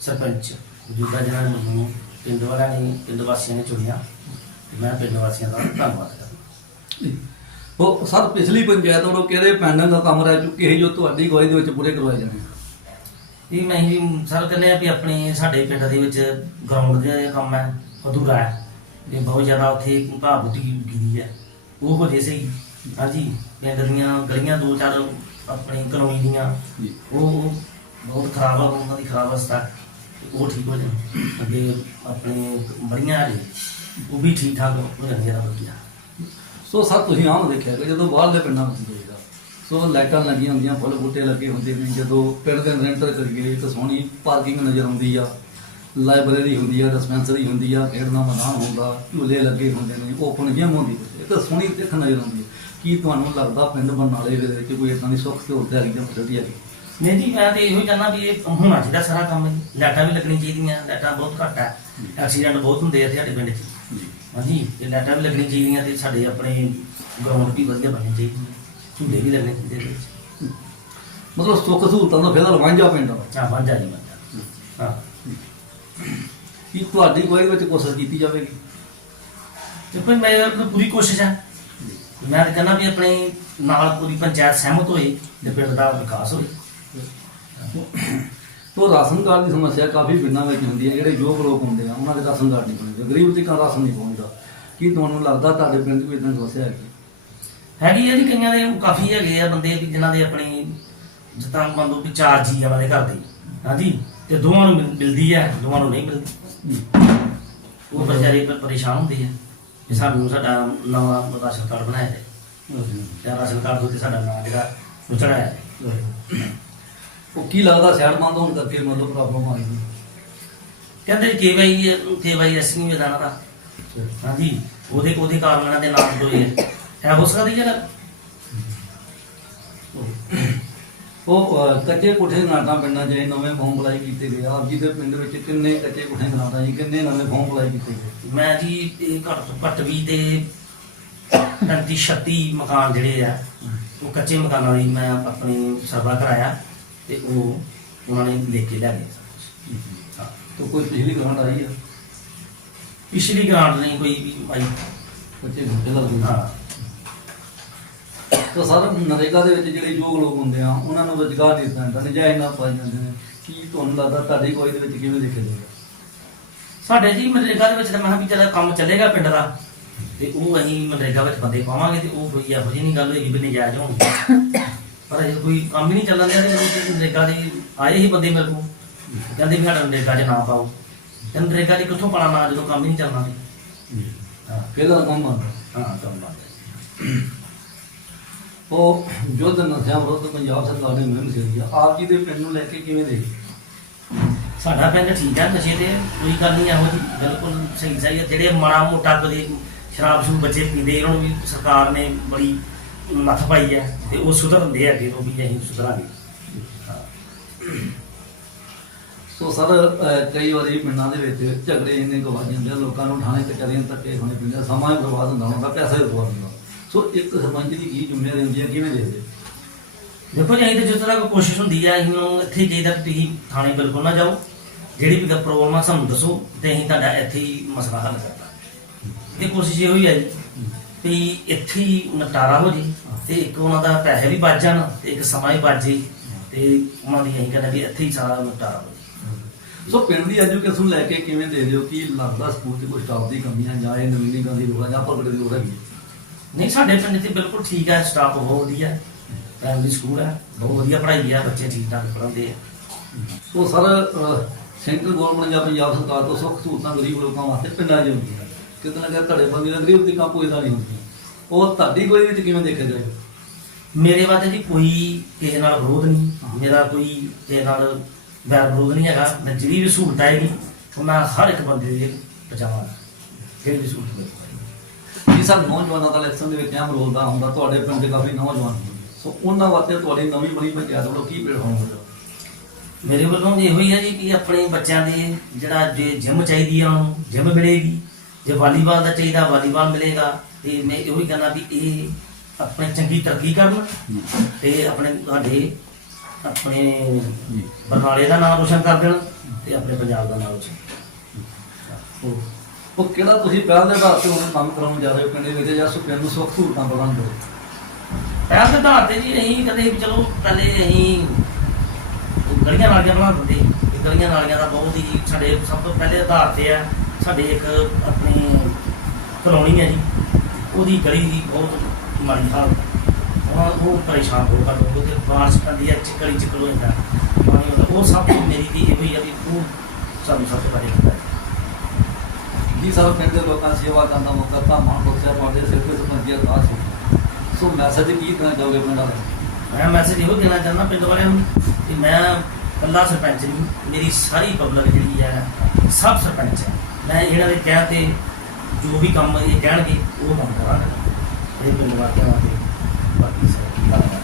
ਸਰਪੰਚ ਮੌਜੂਦਾ ਜਿਹਨਾਂ ਨੇ ਮੈਨੂੰ ਪਿੰਡ ਵਾਲਿਆਂ ਨੇ ਪਿੰਡ ਵਾਸੀਆਂ ਨੇ ਚੁਣਿਆ। ਤੇ ਮੈਂ ਪਿੰਡ ਵਾਸੀਆਂ ਦਾ ਧੰਨਵਾਦ ਕਰਦਾ। ਉਹ ਸਰ ਪਿਛਲੀ ਪੰਚਾਇਤ ਵੱਲੋਂ ਕਿਹੜੇ ਪੈਨਲ ਦਾ ਕੰਮ ਰਹਿ ਚੁੱਕੇ ਜੋ ਤੁਹਾਡੀ ਅਗਵਾਈ ਦੇ ਵਿੱਚ ਪੂਰੇ ਕਰਵਾਏ ਜਾਣੇ? ਇਹ ਮੈਂ ਵੀ ਸਰ ਕਹਿੰਦੇ ਆ ਵੀ ਆਪਣੇ ਸਾਡੇ ਪਿੰਡ ਦੇ ਵਿੱਚ ਗਰਾਊਂਡ ਦੇ ਕੰਮ ਹੈ ਅਧੂਰਾ ਹੈ। ਇਹ ਬਹੁਤ ਜ਼ਿਆਦਾ ਉੱਥੇ ਬੂਟੀ ਗਿਰੀ ਹੈ। ਉਹ ਹੋ ਜੇ ਸਹੀ। ਹਾਂਜੀ ਇਹ ਗਲੀਆਂ ਗਲੀਆਂ ਦੋ ਚਾਰ ਆਪਣੀ ਕਲੋਨੀ ਦੀਆਂ। ਜੀ। ਉਹ ਉਹ ਬਹੁਤ ਖਰਾਬ ਆ ਉਹਨਾਂ ਦੀ ਖਰਾਬ ਅਵਸਥਾ। ਉਹ ਠੀਕ ਹੋ ਜਾਣ। ਅੱਗੇ ਆਪਣੇ ਬੜੀਆਂ ਆ ਉਹ ਵੀ ਠੀਕ ਠਾਕ ਹੋ ਜਾਣਗੇ ਰੱਬ ਦੀ ਸੋ ਸਰ ਤੁਸੀਂ ਆਮ ਦੇਖਿਆ ਕਿ ਜਦੋਂ ਬਾਹਰਲੇ ਪਿੰਡਾਂ ਵਿੱਚ ਜਾਈਦਾ ਸੋ ਲਾਈਟਾਂ ਲੱਗੀਆਂ ਹੁੰਦੀਆਂ ਫੁੱਲ ਬੂਟੇ ਲੱਗੇ ਹੁੰਦੇ ਨੇ। ਜਦੋਂ ਪਿੰਡ ਦੇ ਅੰਦਰ ਐਂਟਰ ਕਰੀਏ ਤਾਂ ਸੋਹਣੀ ਪਾਰਕਿੰਗ ਨਜ਼ਰ ਆਉਂਦੀ ਆ। ਲਾਇਬ੍ਰੇਰੀ ਹੁੰਦੀ ਆ ਡਿਸਪੈਂਸਰੀ ਹੁੰਦੀ ਆ ਖੇਡ ਦਾ ਮੈਦਾਨ ਹੁੰਦਾ ਝੂਲੇ ਲੱਗੇ ਹੁੰਦੇ ਨੇ ਓਪਨ ਜਿਮ ਹੁੰਦੀ। ਇਹ ਤਾਂ ਸੋਹਣੀ ਦਿੱਖ ਨਜ਼ਰ ਆਉਂਦੀ ਕੀ ਤੁਹਾਨੂੰ ਲੱਗਦਾ ਪਿੰਡ ਬਰਨਾਲੇ ਦੇ ਵਿੱਚ ਕੋਈ ਇਦਾਂ ਦੀ ਸੁੱਖ ਸਹੂਲਤ ਹੈਗੀ ਜਾਂ ਫੈਸਿਲਿਟੀ ਹੈਗੀ? ਨਹੀਂ ਜੀ ਮੈਂ ਤੇ ਇਹੋ ਹੀ ਕਹਿੰਦਾ ਵੀ ਇਹ ਹੋਣਾ ਚਾਹੀਦਾ ਸਾਰਾ ਕੰਮ। ਇਹ। ਲਾਈਟਾਂ ਵੀ ਲੱਗਣੀ ਚਾਹੀਦੀਆਂ ਲਾਈਟਾਂ ਬਹੁਤ ਘੱਟ ਹੈ। ਐਕਸੀਡੈਂਟ ਬਹੁਤ ਹੁੰਦੇ ਆ ਸਾਡੇ ਪਿੰਡ 'ਚ। ਜੀ। ਹਾਂਜੀ ਇਹ ਲਾਈਟਾਂ ਵੀ ਲੱਗਣੀ ਚਾਹੀਦੀਆਂ ਤੇ ਸਾਡੇ ਆਪਣੇ ਗਰਾਊਂਡ ਵੀ ਵਧੀਆ ਬਣਨੀ ਚਾਹੀਦੀ ਝੂਲੇ ਵੀ ਲੱਗਣੇ ਚਾਹੀਦੇ ਮਤਲਬ ਸੁੱਖ ਸਹੂਲਤਾਂ ਦਾ ਫਿਲਹਾਲ ਵਾਂਝਾ ਪਿੰਡ ਵਾ ਹਾਂ ਵਾਂਝਾ ਨਹੀਂ ਵਾਂਝਾ। ਹਾਂ। ਕੀ ਤੁਹਾਡੀ ਕੋਈ ਵਿੱਚ ਕੋਸ਼ਿਸ਼ ਕੀਤੀ ਜਾਵੇਗੀ? ਦੇਖੋ ਮੈਂ ਆਪਣੀ ਪੂਰੀ ਕੋਸ਼ਿਸ਼ ਹੈ ਮੈਂ ਤਾਂ ਕਹਿੰਦਾ ਵੀ ਆਪਣੇ ਨਾਲ ਪੂਰੀ ਪੰਚਾਇਤ ਸਹਿਮਤ ਹੋਏ ਤੇ ਪਿੰਡ ਦਾ ਵਿਕਾਸ ਹੋਏ। ਤੋ ਰਾਸ਼ਨ ਕਾਰਡ ਦੀ ਸਮੱਸਿਆ ਕਾਫੀ ਪਿੰਡਾਂ ਵਿੱਚ ਹੁੰਦੀ ਹੈ ਜਿਹੜੇ ਯੋਗ ਲੋਕ ਹੁੰਦੇ ਆ ਉਹਨਾਂ ਦੇ ਰਾਸ਼ਨ ਕਾਰਡ ਨਹੀਂ ਬਣਦੇ। ਗਰੀਬ ਤੱਕ ਰਾਸ਼ਨ ਨਹੀਂ ਪਹੁੰਚਦਾ। ਕੀ ਤੁਹਾਨੂੰ ਲੱਗਦਾ ਤੁਹਾਡੇ ਪਿੰਡ 'ਚ ਕੋਈ ਇਦਾਂ ਸਮੱਸਿਆ ਹੈਗੀ? ਹੈਗੀ ਹੈ ਜੀ ਕਈਆਂ ਦੇ ਕਾਫੀ ਹੈਗੇ ਆ ਬੰਦੇ ਵੀ ਜਿਨ੍ਹਾਂ ਦੇ ਆਪਣੀ ਜਿੱਦਾਂ ਲਓ ਵੀ ਚਾਰ ਜੀ ਆ ਦੇ ਘਰ ਦੇ। ਹਾਂਜੀ ਤੇ ਦੋਵਾਂ ਨੂੰ ਮਿਲ- ਮਿਲਦੀ ਹੈ ਦੋਵਾਂ ਨੂੰ ਨਹੀਂ ਮਿਲਦੀ। ਉਹ ਵਿਚਾਰੇ ਪ- ਪਰੇਸ਼ਾਨ ਹੁੰਦੇ ਆ। ਕਿ ਸਾਨੂੰ ਸਾਡਾ ਨਵਾਂ ਰਾਸ਼ਨ ਕਾਰਡ ਬਣਾਇਆ ਜਾਏ। ਤੇ ਰਾਸ਼ਨ ਕਾਰਡ ਉੱਤੇ ਸਾਡਾ ਨਾਮ ਜਿਹੜਾ ਉਹ ਚੜਾਇਆ ਜਾਏ। ਉਹ ਕੀ ਲੱਗਦਾ ਸ਼ਹਿਰ ਬੰਦ ਹੋਣ ਕਰਕੇ ਮਤਲਬ ਪ੍ਰੋਬਲਮ ਆ ਗਈ? ਕਹਿੰਦੇ ਕੇਵਾਈ ਕੇਵਾਈ ਐਸ ਨਹੀਂ ਇਹਨਾਂ ਦਾ। ਹਾਂਜੀ ਉਹਦੇ ਉਹਦੇ ਕਾਰਨ ਇਹਨਾਂ ਦੇ ਨਾਮ ਦੋਏ ਹੈ ਹੋ ਸਕਦੀ ਜਗ੍ਹਾ ਉਹ ਕੱਚੇ ਕੋਠੇ ਨਾਟਾਂ ਪਿੰਡਾਂ 'ਚ ਇਹ ਨਵੇਂ ਫਾਰਮ ਅਪਲਾਈ ਕੀਤੇ ਗਏ। ਆਪ ਜੀ ਦੇ ਪਿੰਡ ਵਿੱਚ ਕਿੰਨੇ ਕੱਚੇ ਕੋਠੇ ਨਾਟਾਂ ਜੀ? ਕਿੰਨੇ ਨਵੇਂ ਫਾਰਮ ਅਪਲਾਈ ਕੀਤੇ ਗਏ? ਮੈਂ ਜੀ ਇਹ ਘੱਟ ਤੋਂ ਘੱਟ ਵੀ ਤੇ 35 36 ਮਕਾਨ ਜਿਹੜੇ ਆ ਉਹ ਕੱਚੇ ਮਕਾਨਾਂ ਦੀ ਮੈਂ ਆਪਣੇ ਸਰਵਾ ਕਰਾਇਆ ਤੇ ਉਹ ਉਹਨਾਂ ਨੇ ਲਿਖ ਕੇ ਗਏ। ਹਾਂ। ਤਾਂ ਕੋਈ ਪਿਛਲੀ ਗ੍ਰਾਂਟ ਆਈ ਆ? ਪਿਛਲੀ ਗ੍ਰਾਂਟ ਨਹੀਂ ਕੋਈ ਵੀ ਆਈ। ਕੱਚੇ ਕੋਠੇ ਲੱਗਦੇ ਹਾਂ। ਤਾਂ ਸਰ ਨਰੇਗਾ ਦੇ ਵਿੱਚ ਜਿਹੜੇ ਯੋਗ ਲੋਕ ਹੁੰਦੇ ਆ ਉਹਨਾਂ ਨੂੰ ਰੁਜ਼ਗਾਰ ਦੇ ਦਿੱਤਾ ਜਾਂਦਾ ਨਜਾਇਜ਼ ਨਾ ਪਾਈ ਜਾਂਦੇ ਨੇ। ਕੀ ਤੁਹਾਨੂੰ ਲੱਗਦਾ ਤੁਹਾਡੀ ਕੋਈ ਦੇ ਵਿੱਚ ਕਿਵੇਂ ਦੇਖਿਆ ਜਾਏਗਾ? ਸਾਡੇ ਜੀ ਮਨਰੇਗਾ ਦੇ ਵਿੱਚ ਤਾਂ ਮੈਂ ਕਿਹਾ ਵੀ ਜਦੋਂ ਕੰਮ ਚੱਲੇਗਾ ਪਿੰਡ ਦਾ ਤੇ ਉਹ ਅਸੀਂ ਮਨਰੇਗਾ ਵਿੱਚ ਬੰਦੇ ਪਾਵਾਂਗੇ ਤੇ ਉਹ ਕੋਈ ਇਹੋ ਜਿਹੀ ਨਹੀਂ ਗੱਲ ਹੋਈ ਵੀ ਨਜਾਇਜ਼ ਹੋਣ। ਪਰ ਜੇ ਕੋਈ ਕੰਮ ਹੀ ਨਹੀਂ ਚੱਲਣ ਦਿਆ ਤੇ ਉਹ ਮਨਰੇਗਾ ਦੇ ਆਏ ਹੀ ਬੰਦੇ ਮੇਰੇ ਕੋਲ। ਕਹਿੰਦੇ ਵੀ ਸਾਡਾ ਮਨਰੇਗਾ 'ਚ ਨਾ ਪਾਓ। ਤੇ ਮਨਰੇਗਾ 'ਚ ਕਿੱਥੋਂ ਪਾਣਾ ਨਾ ਜਦੋਂ ਕੰਮ ਹੀ ਨਹੀਂ ਚੱਲਣਾ ਤੇ। ਹਾਂ। ਕਿਹਦਾ ਕੰਮ ਆ ਹਾਂ ਕੰਮ ਉਹ ਯੁੱਧ ਨਸ਼ਿਆਂ ਵਿਰੁੱਧ ਪੰਜਾਬ ਸਰਕਾਰ ਨੇ ਮੁਹਿੰਮ ਛੇੜੀ ਆ। ਆਪ ਜੀ ਦੇ ਪਿੰਡ ਨੂੰ ਲੈ ਕੇ ਕਿਵੇਂ ਦੇਖਦੇ? ਸਾਡਾ ਪਿੰਡ ਠੀਕ ਹੈ ਨਸ਼ੇ ਤੇ ਕੋਈ ਗੱਲ ਨਹੀਂ ਇਹੋ ਜੀ ਬਿਲਕੁਲ ਸਹੀ ਸਹੀ ਹੈ ਜਿਹੜੇ ਮਾੜਾ ਮੋਟਾ ਕਦੇ ਸ਼ਰਾਬ ਸ਼ੂ ਬੱਚੇ ਪੀਂਦੇ ਇਹਨਾਂ ਨੂੰ ਵੀ ਸਰਕਾਰ ਨੇ ਬੜੀ ਨੱਥ ਪਾਈ ਹੈ ਤੇ ਉਹ ਸੁਧਰਦੇ ਆ ਅੱਗੇ ਤੋਂ ਵੀ ਅਸੀਂ ਸੁਧਰਾਂਗੇ। ਸੋ ਸਰ ਕਈ ਵਾਰੀ ਪਿੰਡਾਂ ਦੇ ਵਿੱਚ ਝਗੜੇ ਇੰਨੇ ਗਵਾ ਜਾਂਦੇ ਲੋਕਾਂ ਨੂੰ ਥਾਣੇ ਕਚਹਿਰੀਆਂ ਧੱਕੇ ਹੋਣੇ ਪੈਂਦੇ ਸਮਾਂ ਬਰਬਾਦ ਹੁੰਦਾ ਉਹਨਾਂ ਦਾ ਪੈਸਾ ਹੀ ਬਰਬਾਦ ਹੁੰਦਾ। ਸੋ ਇੱਕ ਸਰਪੰਚ ਦੀ ਕੀ ਜ਼ਿੰਮੇਵਾਰੀ ਹੁੰਦੀ ਹੈ, ਕਿਵੇਂ ਦੇਖਦੇ ਦੇਖੋ ਜੀ, ਅਸੀਂ ਤੇ ਜਿਸ ਤਰ੍ਹਾਂ ਕੋਈ ਕੋਸ਼ਿਸ਼ ਹੁੰਦੀ ਹੈ ਅਸੀਂ ਨੂੰ ਇੱਥੇ ਹੀ ਤੁਸੀਂ ਥਾਣੇ ਬਿਲਕੁਲ ਨਾ ਜਾਓ। ਜਿਹੜੀ ਵੀ ਪ੍ਰੋਬਲਮ ਆ, ਸਾਨੂੰ ਦੱਸੋ ਤੇ ਅਸੀਂ ਤੁਹਾਡਾ ਇੱਥੇ ਹੀ ਮਸਲਾ ਹੱਲ ਕਰਦਾ ਇਹ ਕੋਸ਼ਿਸ਼ ਇਹੋ ਹੀ ਹੈ ਜੀ ਵੀ ਇੱਥੇ ਹੀ ਨਿਪਟਾਰਾ ਹੋ ਜੇ ਤੇ ਇੱਕ ਉਹਨਾਂ ਦਾ ਪੈਸੇ ਵੀ ਬਚ ਜਾਣ ਤੇ ਇੱਕ ਸਮਾਂ ਹੀ ਬਚ ਜੇ ਤੇ ਉਹਨਾਂ ਦੀ ਅਸੀਂ ਕਹਿੰਦੇ ਵੀ ਇੱਥੇ ਹੀ ਸਾਰਾ ਨਿਪਟਾਰਾ ਹੋ ਜੇ। ਸੋ ਪਿੰਡ ਦੀ ਐਜੂਕੇਸ਼ਨ ਲੈ ਕੇ ਕਿਵੇਂ ਦੇ ਦਿਓ ਕਿ ਲੱਗਦਾ ਸਕੂਲ 'ਚ ਕੋਈ ਸਟਾਫ ਦੀ ਕਮੀ ਹੈ ਜਾਂ ਇਹ ਨਵੀਨੀਕਰਨ ਦੀ ਲੋੜ ਹੈ ਜਾਂ ਪ੍ਰਗਟ ਦੀ ਲੋੜ ਹੈਗੀ? ਹੈ? ਨਹੀਂ ਸਾਡੇ ਪਿੰਡ 'ਚ ਬਿਲਕੁਲ ਠੀਕ ਹੈ ਸਟਾਫ ਬਹੁਤ ਵਧੀਆ। ਪ੍ਰਾਇਮਰੀ ਸਕੂਲ ਹੈ ਬਹੁਤ ਵਧੀਆ ਪੜ੍ਹਾਈ ਹੈ ਬੱਚੇ ਠੀਕ ਠਾਕ ਪੜ੍ਹਦੇ ਆ। ਸੋ ਸਰ ਸੈਂਟਰ ਗਵਰਨਮੈਂਟ ਜਾਂ ਪੰਜਾਬ ਸਰਕਾਰ ਤੋਂ ਸੁੱਖ ਸਹੂਲਤਾਂ ਗਰੀਬ ਲੋਕਾਂ ਵਾਸਤੇ ਪਿੰਡਾਂ 'ਚ ਹੁੰਦੀਆਂ ਕਿਤੇ ਨਾ ਕਿਤੇ ਧੜੇ ਬੰਦੀ ਦਾ ਗਰੀਬ ਦੀ ਕੰਮ ਪੁੱਛਦਾ ਨਹੀਂ ਹੁੰਦੀ। ਉਹ ਤੁਹਾਡੀ ਕੋਈ ਵਿੱਚ ਕਿਵੇਂ ਦੇਖਿਆ ਜਾਏ? ਮੇਰੇ ਵਾਸਤੇ ਜੀ ਕੋਈ ਕਿਸੇ ਨਾਲ ਵਿਰੋਧ ਨਹੀਂ। ਮੇਰਾ ਕੋਈ ਕਿਸੇ ਨਾਲ ਵੈਰ ਵਿਰੋਧ ਨਹੀਂ ਹੈਗਾ। ਮੈਂ ਜਿਹੜੀ ਵੀ ਸਹੂਲਤ ਆਏਗੀ ਉਹ ਮੈਂ ਹਰ ਇੱਕ ਬੰਦੇ ਦੇ ਪਹੁੰਚਾਵਾਂਗਾ ਜਿਹੜੀ ਵੀ ਸਹੂਲਤ ਮਿਲੇਗੀ ਜੀ ਸਰ ਨੌਜਵਾਨਾਂ ਦਾ ਇਲੈਕਸ਼ਨ ਦੇ ਵਿੱਚ ਅਹਿਮ ਰੋਲ ਦਾ ਹੁੰਦਾ ਤੁਹਾਡੇ ਪਿੰਡ ਦੇ ਕਾਫੀ ਨੌਜਵਾਨ ਸੋ ਉਹਨਾਂ ਵਾਸਤੇ ਤੁਹਾਡੀ ਨਵੀਂ ਬਣੀ ਪੰਚਾਇਤ ਵੱਲੋਂ ਕੀ ਪਲੇਟਫਾਰਮ ਹੋਵੇਗਾ ਮੇਰੇ ਵੱਲੋਂ ਇਹੋ ਹੀ ਹੈ ਜੀ ਕਿ ਆਪਣੇ ਬੱਚਿਆਂ ਦੇ ਜਿਹੜਾ ਜੇ ਜਿਮ ਚਾਹੀਦੀ ਆ ਉਹਨਾਂ ਜਿਮ ਮਿਲੇਗੀ। ਜੇ ਵਾਲੀਬਾਲ ਦਾ ਚਾਹੀਦਾ ਵਾਲੀਬਾਲ ਮਿਲੇਗਾ। ਤੇ ਮੈਂ ਇਹੋ ਹੀ ਕਹਿੰਦਾ ਵੀ ਇਹ ਆਪਣੇ ਚੰਗੀ ਤਰੱਕੀ ਕਰਨ ਤੇ ਆਪਣੇ ਸਾਡੇ ਆਪਣੇ ਬਰਨਾਲੇ ਦਾ ਨਾਮ ਰੋਸ਼ਨ ਕਰ ਦੇਣ ਤੇ ਆਪਣੇ ਪੰਜਾਬ ਦਾ ਨਾਮ ਉੱਚਾ ਉਹ ਕਿਹੜਾ ਤੁਸੀਂ ਪਹਿਲ ਦੇ ਆਧਾਰ ਤੇ ਹੁਣ ਕੰਮ ਕਰਾਉਣ ਜਾ ਰਹੇ ਹੋ, ਪਿੰਡ ਵਿੱਚ ਜਾਂ ਸੋ ਨੂੰ ਸੁੱਖ ਸਹੂਲਤਾਂ ਪ੍ਰਦਾਨ ਕਰੋ? ਪਹਿਲ ਦੇ ਆਧਾਰ ਤੇ ਜੀ ਅਸੀਂ ਕਦੇ ਵੀ ਚਲੋ, ਪਹਿਲੇ ਅਸੀਂ ਗਲੀਆਂ ਨਾਲੀਆਂ ਬਣਾ ਦਿੰਦੇ ਗਲੀਆਂ ਨਾਲੀਆਂ ਦਾ ਬਹੁਤ ਹੀ ਸਾਡੇ ਸਭ ਤੋਂ ਪਹਿਲੇ ਆਧਾਰ ਤੇ ਆ, ਸਾਡੇ ਇੱਕ ਆਪਣੀ ਕਲੋਨੀ ਹੈ ਜੀ। ਉਹਦੀ ਗਲੀ ਦੀ ਬਹੁਤ ਮਾੜੀ ਹਾਲਤ ਹੈ। ਉਹ ਉਹ ਪਰੇਸ਼ਾਨ ਹੋ ਕਰ ਉਹ ਤੇ ਬਾਰਿਸ਼ ਪੈਂਦੀ ਹੈ ਚਿੱਕੜੀ ਚਿੱਕੜ ਹੋ ਜਾਂਦਾ। ਉਹ ਸਭ ਤੋਂ ਮੇਰੀ ਦੀ ਇਹੋ ਹੀ ਆ ਵੀ ਉਹ ਸਾਨੂੰ ਸਭ ਤੋਂ ਪਹਿਲੇ ਜੀ ਸਾਹਿਬ ਪਿੰਡ ਦੇ ਲੋਕਾਂ ਦੀ ਸੇਵਾ ਕਰਨ ਦਾ ਮੌਕਾ ਤਾਂ ਮਾਣ ਬਖਸ਼ਿਆ ਤੁਹਾਡੇ ਸਿਰ ਤੇ ਸਰਪੰਚੀ ਅਰਦਾਸ ਸੋ ਮੈਸੇਜ ਕੀ ਕਹਿਣਾ ਚਾਹੋਗੇ ਪਿੰਡਾਂ ਦਾ ਮੈਂ ਮੈਸੇਜ ਇਹੋ ਦੇਣਾ ਚਾਹੁੰਦਾ ਪਿੰਡ ਵਾਲਿਆਂ ਨੂੰ ਕਿ ਮੈਂ ਕੱਲਾ ਸਰਪੰਚ ਨਹੀਂ, ਮੇਰੀ ਸਾਰੀ ਪਬਲਿਕ ਜਿਹੜੀ ਹੈ, ਸਭ ਸਰਪੰਚ ਹੈ। ਮੈਂ ਇਹਨਾਂ ਦੇ ਕਹਿ ਤੇ ਜੋ ਵੀ ਕੰਮ ਇਹ ਕਹਿਣਗੇ, ਉਹ ਕੰਮ ਕਰਾਂਗਾ। ਇਹ ਪਿੰਡ ਵਾਸੀਆਂ ਵਾਸਤੇ